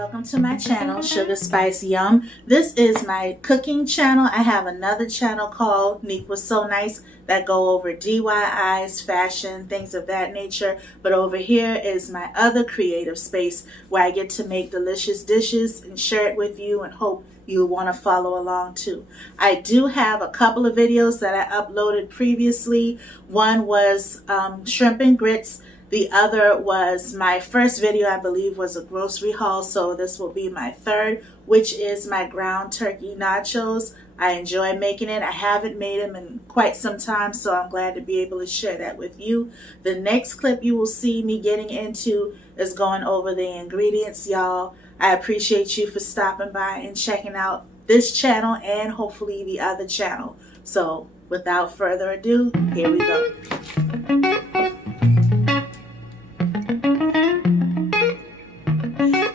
welcome to my channel, Suga.Spice.Yum. This is my cooking channel. I have another channel called Neek Was So Nice that go over DIYs, fashion, things of that nature. But over here is my other creative space where I get to make delicious dishes and share it with you and hope you want to follow along too. I do have a couple of videos that I uploaded previously. One was shrimp and grits. The other was my first video, I believe, was a grocery haul. So this will be my third, which is my ground turkey nachos. I enjoy making it. I haven't made them in quite some time, so I'm glad to be able to share that with you. The next clip you will see me getting into is going over the ingredients, y'all. I appreciate you for stopping by and checking out this channel and hopefully the other channel. So without further ado, here we go.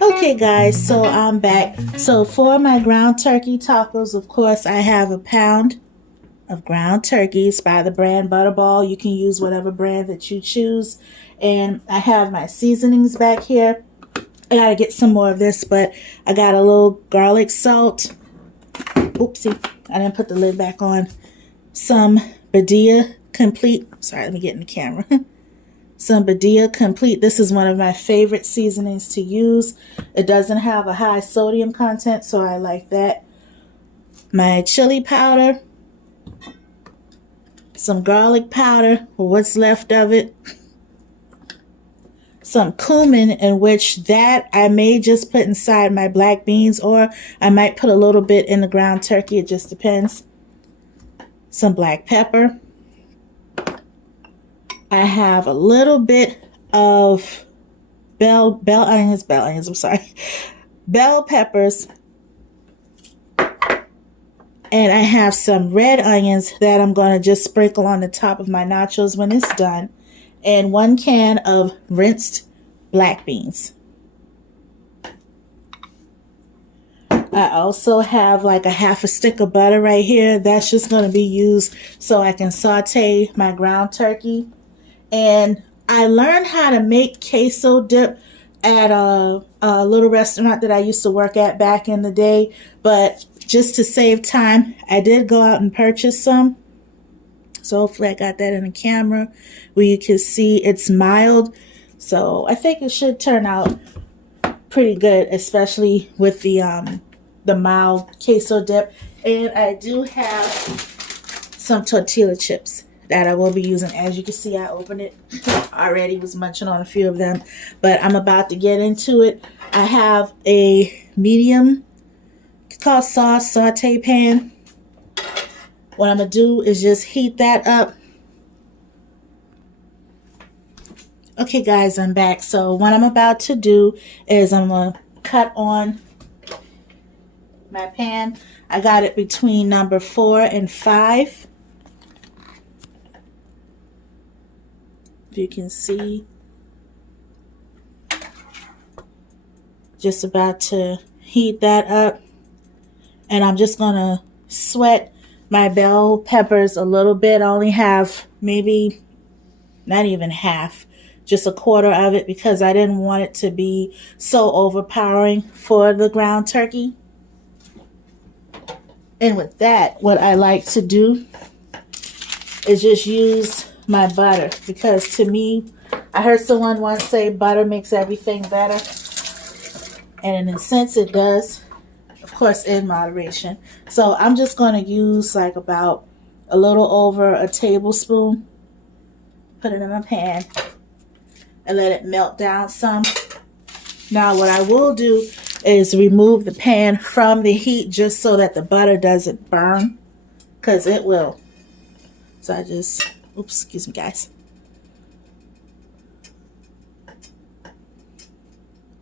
Okay guys, so I'm back. So for my ground turkey tacos, of course, I have a pound of ground turkeys by the brand Butterball. You can use whatever brand that you choose. And I have my seasonings back here. I gotta get some more of this, but I got a little garlic salt. Oopsie, I didn't put the lid back on. Some Badia Complete. Sorry, let me get in the camera. Some Badia Complete. This is one of my favorite seasonings to use. It doesn't have a high sodium content, so I like that. My chili powder. Some garlic powder, or what's left of it. Some cumin, in which that I may just put inside my black beans, or I might put a little bit in the ground turkey. It just depends. Some black pepper. I have a little bit of bell peppers. And I have some red onions that I'm going to just sprinkle on the top of my nachos when it's done. And 1 can of rinsed black beans. I also have like a half a stick of butter right here. That's just going to be used so I can saute my ground turkey. And I learned how to make queso dip at a little restaurant that I used to work at back in the day. But just to save time, I did go out and purchase some. So hopefully I got that in the camera where you can see it's mild. So I think it should turn out pretty good, especially with the mild queso dip. And I do have some tortilla chips that I will be using. As you can see, I opened it already, was munching on a few of them, but I'm about to get into it. I have a medium sauce saute pan. What I'm gonna do is just heat that up. Okay guys, I'm back. So what I'm about to do is I'm gonna cut on my pan. I got it between number 4 and 5. If you can see, just about to heat that up. And I'm just gonna sweat my bell peppers a little bit. I only have maybe not even half, just a quarter of it, because I didn't want it to be so overpowering for the ground turkey. And with that, what I like to do is just use my butter, because to me, I heard someone once say butter makes everything better, and in a sense it does, of course in moderation. So I'm just going to use like about a little over a tablespoon, put it in my pan and let it melt down some. Now what I will do is remove the pan from the heat just so that the butter doesn't burn, because it will. So I just, oops, excuse me guys.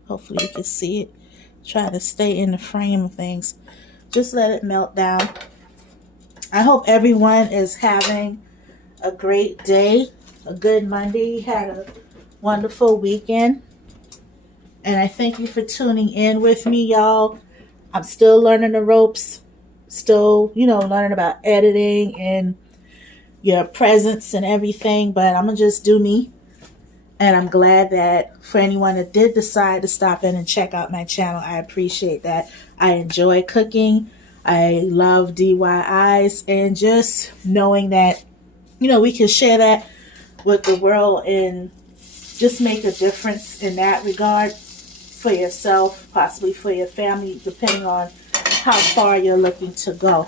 Hopefully you can see it. Try to stay in the frame of things. Just let it melt down. I hope everyone is having a great day, a good Monday, had a wonderful weekend. And I thank you for tuning in with me, y'all. I'm still learning the ropes, still, learning about editing and your presence and everything, but I'm gonna just do me And I'm glad that for anyone that did decide to stop in and check out my channel, I appreciate that. I enjoy cooking. I love DIYs, and just knowing that, we can share that with the world and just make a difference in that regard for yourself, possibly for your family, depending on how far you're looking to go.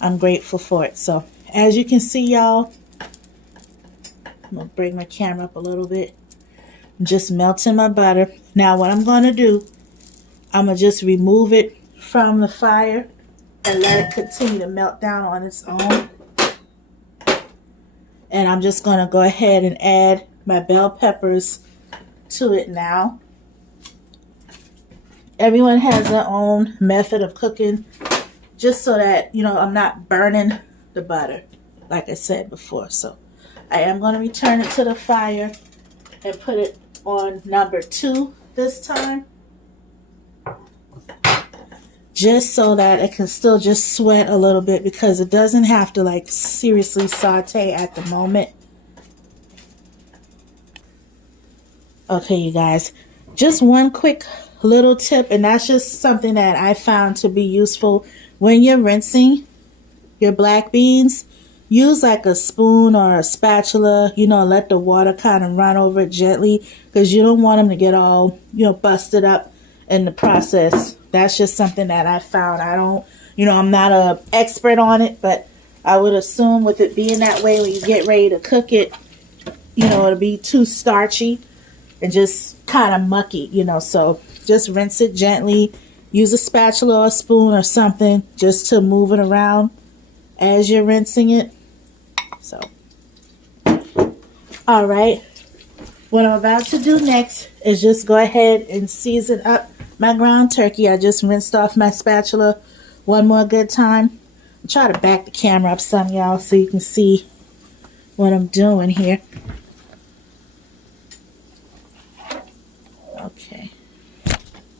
I'm grateful for it. So as you can see, y'all, I'm going to bring my camera up a little bit. I'm just melting my butter. Now what I'm going to do, I'm going to just remove it from the fire and let it continue to melt down on its own. And I'm just going to go ahead and add my bell peppers to it now. Everyone has their own method of cooking, just so that, I'm not burning the butter, like I said before. So I am going to return it to the fire and put it on number 2 this time, just so that it can still just sweat a little bit, because it doesn't have to like seriously saute at the moment. Okay, you guys, just one quick little tip, and that's just something that I found to be useful. When you're rinsing your black beans, use like a spoon or a spatula, let the water kind of run over it gently, because you don't want them to get all, busted up in the process. That's just something that I found. I don't, I'm not an expert on it, but I would assume with it being that way, when you get ready to cook it, it'll be too starchy and just kind of mucky, so just rinse it gently. Use a spatula or a spoon or something just to move it around as you're rinsing it. So, all right. What I'm about to do next is just go ahead and season up my ground turkey. I just rinsed off my spatula one more good time. I'll try to back the camera up some, y'all, so you can see what I'm doing here. Okay.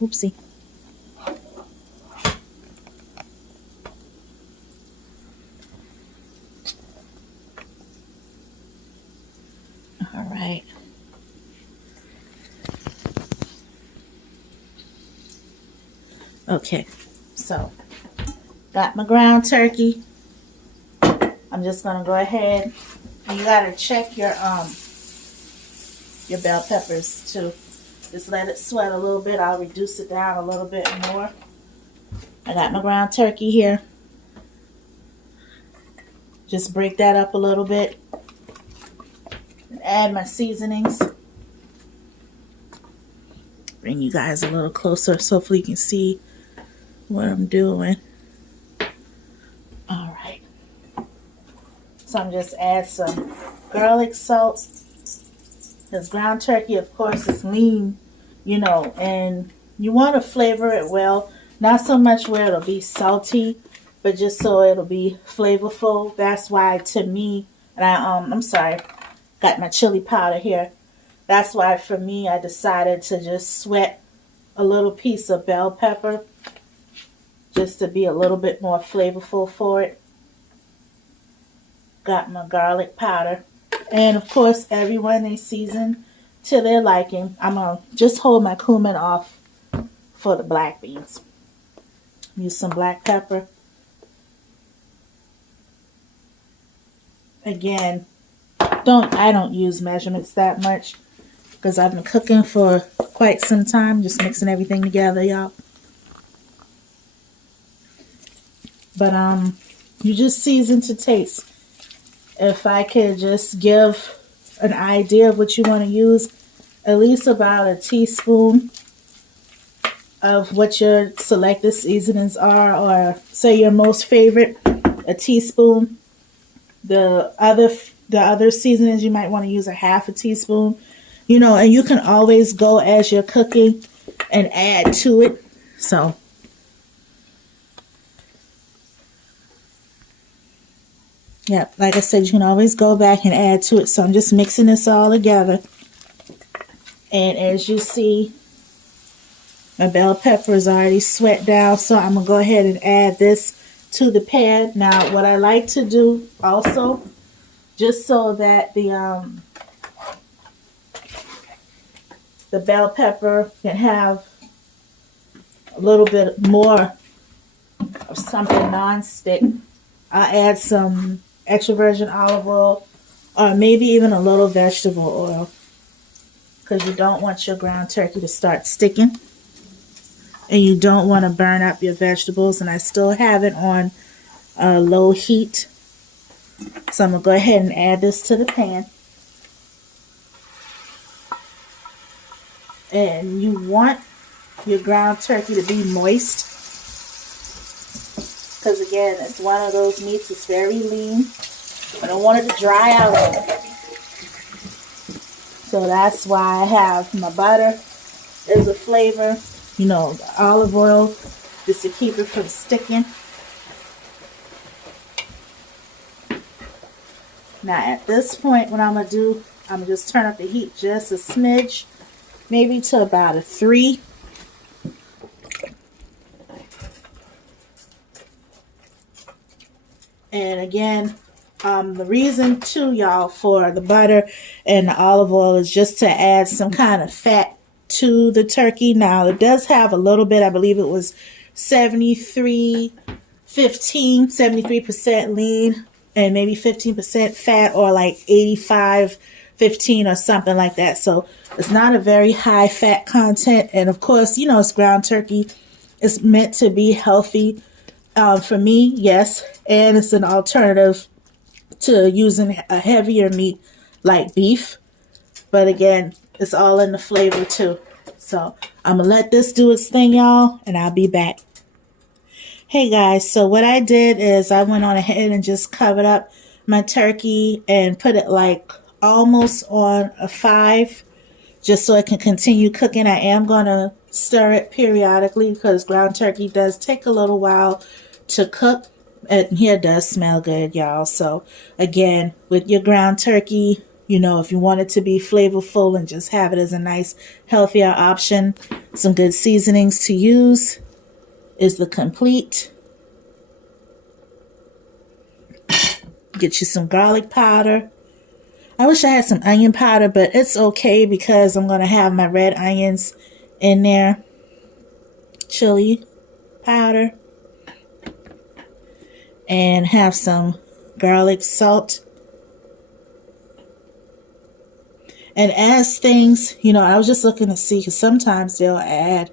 Oopsie. All right. Okay, so got my ground turkey. I'm just gonna go ahead, and you gotta check your bell peppers too. Just let it sweat a little bit. I'll reduce it down a little bit more. I got my ground turkey here. Just break that up a little bit. And add my seasonings. Bring you guys a little closer so hopefully you can see what I'm doing. All right. So I'm just add some garlic salt. Because ground turkey, of course, is lean, and you want to flavor it well. Not so much where it'll be salty, but just so it'll be flavorful. That's why, to me, and I'm sorry, got my chili powder here. That's why, for me, I decided to just sweat a little piece of bell pepper, just to be a little bit more flavorful for it. Got my garlic powder. And of course, everyone they season to their liking. I'm going to just hold my cumin off for the black beans. Use some black pepper. Again, I don't use measurements that much, because I've been cooking for quite some time, just mixing everything together, y'all. But you just season to taste. If I could just give an idea of what you want to use, at least about a teaspoon of what your selected seasonings are, or say your most favorite, a teaspoon. The other seasonings you might want to use a half a teaspoon, and you can always go as you're cooking and add to it. So yeah, like I said, you can always go back and add to it. So I'm just mixing this all together. And as you see, my bell pepper is already sweat down. So I'm going to go ahead and add this to the pan. Now, what I like to do also, just so that the the bell pepper can have a little bit more of something non-stick, I'll add some extra virgin olive oil or maybe even a little vegetable oil because you don't want your ground turkey to start sticking and you don't want to burn up your vegetables. And I still have it on low heat. So I'm going to go ahead and add this to the pan. And you want your ground turkey to be moist because again, it's one of those meats that's very lean. I don't want it to dry out on it. So that's why I have my butter as a flavor, you know, the olive oil just to keep it from sticking. Now at this point, what I'm going to do, I'm going to just turn up the heat just a smidge, maybe to about a 3. And again, the reason too, y'all, for the butter and the olive oil is just to add some kind of fat to the turkey. Now, it does have a little bit, I believe it was 73% lean and maybe 15% fat, or like 85-15 or something like that. So it's not a very high fat content. And of course, you know, it's ground turkey. It's meant to be healthy. For me, yes, and it's an alternative to using a heavier meat like beef. But again, it's all in the flavor too. So I'm going to let this do its thing, y'all, and I'll be back. Hey guys, so what I did is I went on ahead and just covered up my turkey and put it like almost on a 5 just so it can continue cooking. I am going to stir it periodically because ground turkey does take a little while to cook. And here it does smell good, y'all. So again, with your ground turkey, you know, if you want it to be flavorful and just have it as a nice, healthier option, some good seasonings to use is the complete. Get you some garlic powder. I wish I had some onion powder, but it's okay because I'm going to have my red onions in there. Chili powder. And have some garlic salt. And as things, you know, I was just looking to see because sometimes they'll add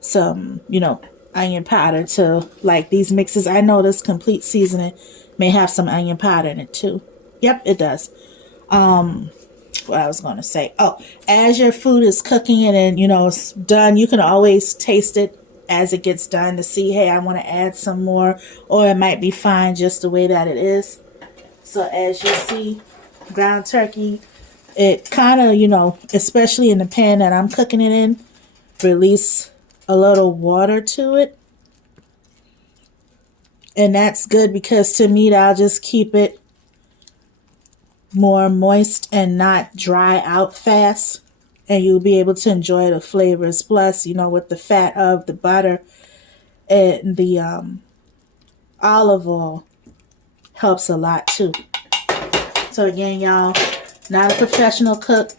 some, you know, onion powder to like these mixes. I know this complete seasoning may have some onion powder in it too. Yep, it does. What I was going to say. Oh, as your food is cooking and you know it's done, you can always taste it as it gets done to see, hey, I want to add some more, or it might be fine just the way that it is. So as you see, ground turkey, it kind of, you know, especially in the pan that I'm cooking it in, release a little water to it. And that's good because to me, I'll just keep it more moist and not dry out fast. And you'll be able to enjoy the flavors. Plus, you know, with the fat of the butter and the olive oil helps a lot too. So again, y'all, not a professional cook.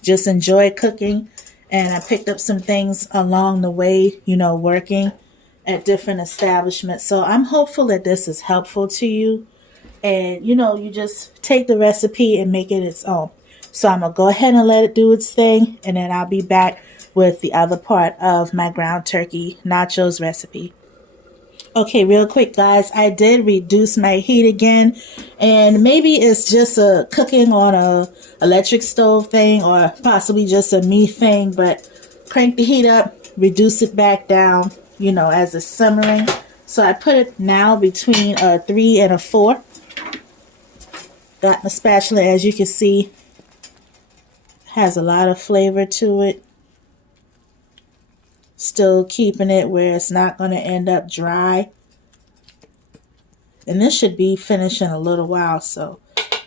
Just enjoy cooking. And I picked up some things along the way, you know, working at different establishments. So I'm hopeful that this is helpful to you. And, you know, you just take the recipe and make it its own. So I'm going to go ahead and let it do its thing. And then I'll be back with the other part of my ground turkey nachos recipe. Okay, real quick, guys. I did reduce my heat again. And maybe it's just a cooking on a electric stove thing or possibly just a me thing. But crank the heat up, reduce it back down, you know, as it's simmering. So I put it now between a 3 and a 4. Got my spatula, as you can see, has a lot of flavor to it. Still keeping it where it's not going to end up dry. And this should be finished in a little while. So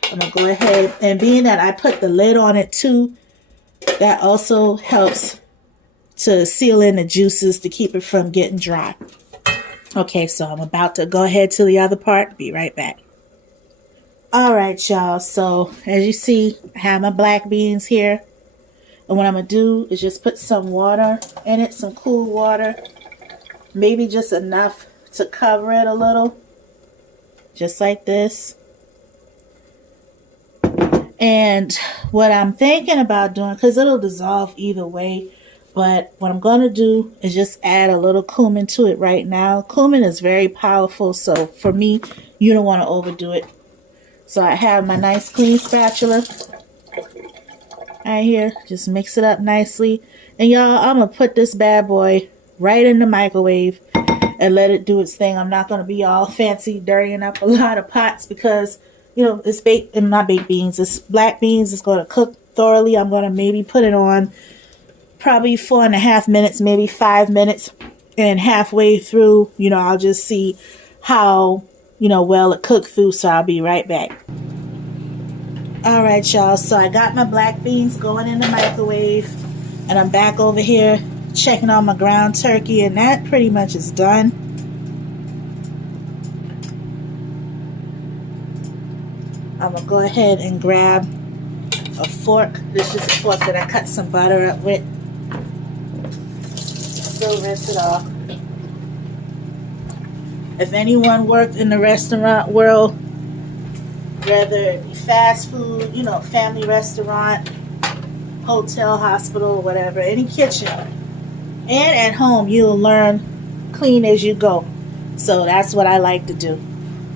I'm going to go ahead. And being that I put the lid on it too, that also helps to seal in the juices to keep it from getting dry. Okay, so I'm about to go ahead to the other part. Be right back. All right, y'all. So as you see, I have my black beans here. And what I'm going to do is just put some water in it, some cool water. Maybe just enough to cover it a little. Just like this. And what I'm thinking about doing, because it'll dissolve either way, but what I'm going to do is just add a little cumin to it right now. Cumin is very powerful, so for me, you don't want to overdo it. So I have my nice clean spatula right here. Just mix it up nicely. And y'all, I'm going to put this bad boy right in the microwave and let it do its thing. I'm not going to be all fancy dirtying up a lot of pots because, you know, it's baked, and not baked beans, it's black beans. It's going to cook thoroughly. I'm going to maybe put it on probably 4.5 minutes, maybe 5 minutes. And halfway through, you know, I'll just see how, you know, well it cooked through. So I'll be right back. Alright, y'all, so I got my black beans going in the microwave, and I'm back over here checking on my ground turkey, and that pretty much is done. I'm going to go ahead and grab a fork. This is a fork that I cut some butter up with. Still rinse it off. If anyone worked in the restaurant world, whether it be fast food, you know, family restaurant, hotel, hospital, whatever, any kitchen, and at home, you'll learn clean as you go. So that's what I like to do.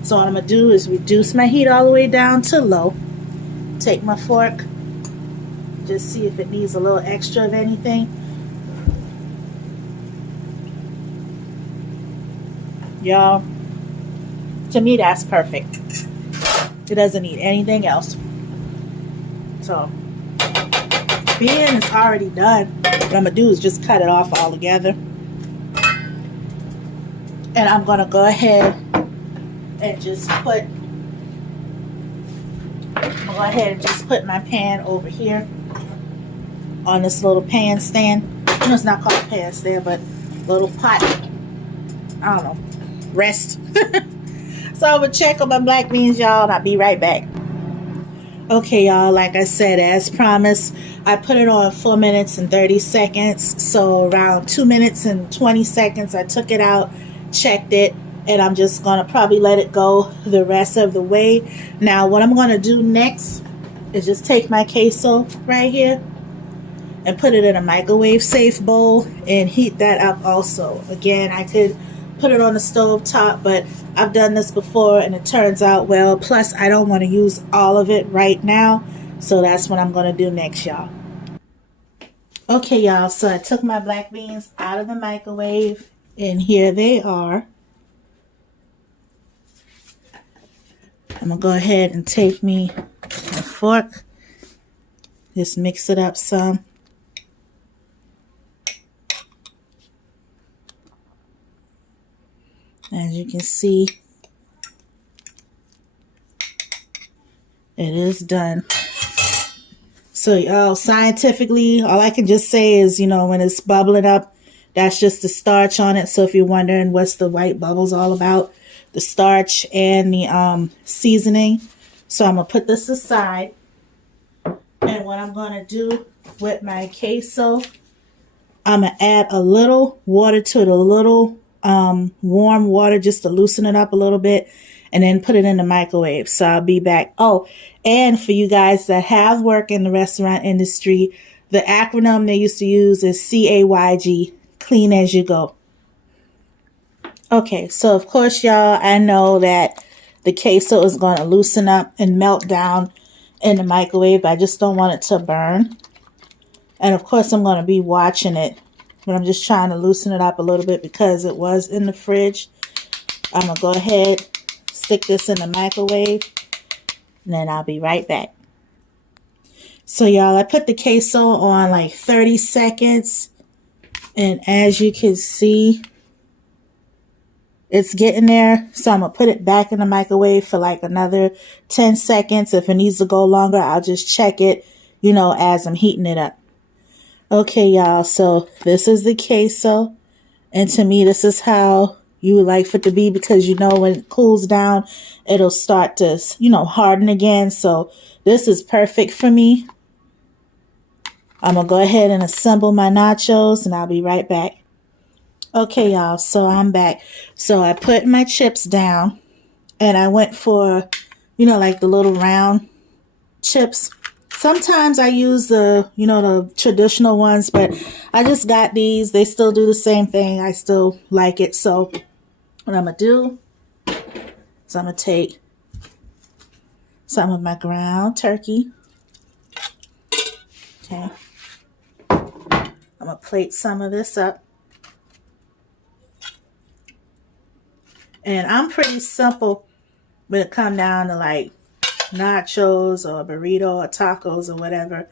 So what I'm going to do is reduce my heat all the way down to low. Take my fork, just see if it needs a little extra of anything. Y'all, to me that's perfect. It doesn't need anything else. So, being is already done. What I'm going to do is just cut it off all together. And I'm going to go ahead and just put my pan over here on this little pan stand. You know, it's not called a pan stand, but little pot. I don't know. Rest. So I'm going to check on my black beans, y'all, and I'll be right back. Okay, y'all, like I said, as promised, I put it on 4 minutes and 30 seconds. So around 2 minutes and 20 seconds, I took it out, checked it, and I'm just going to probably let it go the rest of the way. Now, what I'm going to do next is just take my queso right here and put it in a microwave safe bowl and heat that up also. Again, I could put it on the stove top, but I've done this before and it turns out well. Plus, I don't want to use all of it right now, so that's what I'm going to do next, y'all. Okay, y'all, so I took my black beans out of the microwave, and here they are. I'm going to go ahead and take me a fork, just mix it up some. As you can see, it is done. So, y'all, scientifically, all I can just say is, you know, when it's bubbling up, that's just the starch on it. So if you're wondering what's the white bubbles all about, the starch and the seasoning. So I'm going to put this aside. And what I'm going to do with my queso, I'm going to add a little water to it, a little warm water just to loosen it up a little bit, and then put it in the microwave. So I'll be back. Oh, and for you guys that have worked in the restaurant industry, the acronym they used to use is CAYG, clean as you go. Okay, so of course, y'all, I know that the queso is going to loosen up and melt down in the microwave, but I just don't want it to burn. And of course, I'm going to be watching it, but I'm just trying to loosen it up a little bit because it was in the fridge. I'm going to go ahead, stick this in the microwave, and then I'll be right back. So, y'all, I put the queso on like 30 seconds, and as you can see, it's getting there. So I'm going to put it back in the microwave for like another 10 seconds. If it needs to go longer, I'll just check it, you know, as I'm heating it up. Okay, y'all, so this is the queso, and to me, this is how you would like for it to be, because you know when it cools down, it'll start to, you know, harden again. So this is perfect for me. I'm going to go ahead and assemble my nachos and I'll be right back. Okay, y'all, so I'm back. So I put my chips down and I went for, like the little round chips. Sometimes I use the traditional ones, but I just got these. They still do the same thing. I still like it. So what I'm going to do is I'm going to take some of my ground turkey. Okay. I'm going to plate some of this up. And I'm pretty simple when it comes down to like nachos or burrito or tacos or whatever.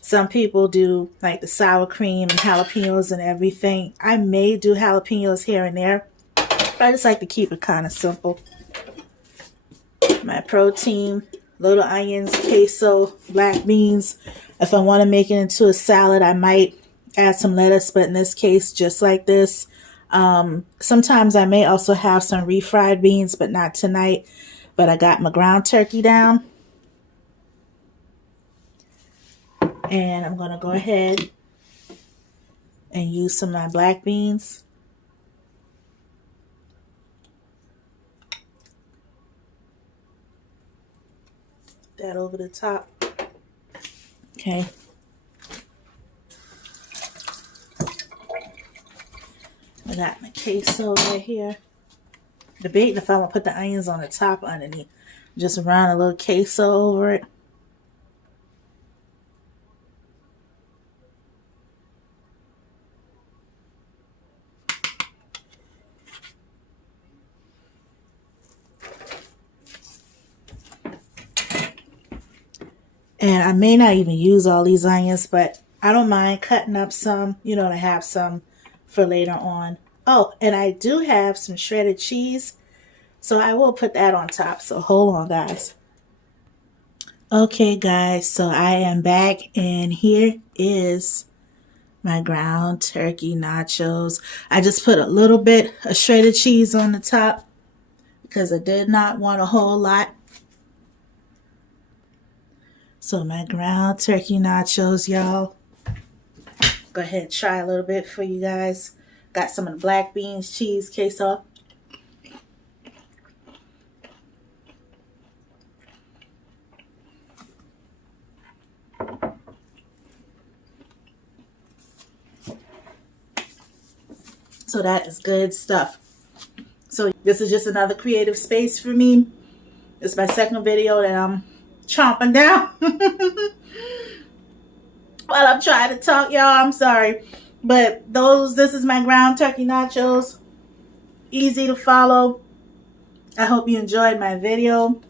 Some people do like the sour cream and jalapenos and everything. I may do jalapenos here and there, but I just like to keep it kind of simple. My protein, little onions, queso, black beans. If I want to make it into a salad, I might add some lettuce, but in this case, just like this. Sometimes I may also have some refried beans, but not tonight. But I got my ground turkey down. And I'm going to go ahead and use some of my black beans. That over the top. Okay. I got my queso right here. Debating if I'm going to put the onions on the top underneath. Just run a little queso over it. And I may not even use all these onions, but I don't mind cutting up some, to have some for later on. Oh, and I do have some shredded cheese, so I will put that on top. So hold on, guys. Okay, guys, so I am back, and here is my ground turkey nachos. I just put a little bit of shredded cheese on the top because I did not want a whole lot. So my ground turkey nachos, y'all. Go ahead and try a little bit for you guys. Got some of the black beans, cheese, queso. So that is good stuff. So this is just another creative space for me. It's my second video that I'm chomping down while I'm trying to talk, y'all. I'm sorry. But this is my ground turkey nachos. Easy to follow. I hope you enjoyed my video.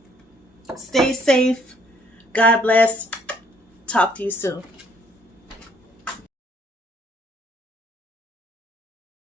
Stay safe. God bless. Talk to you soon.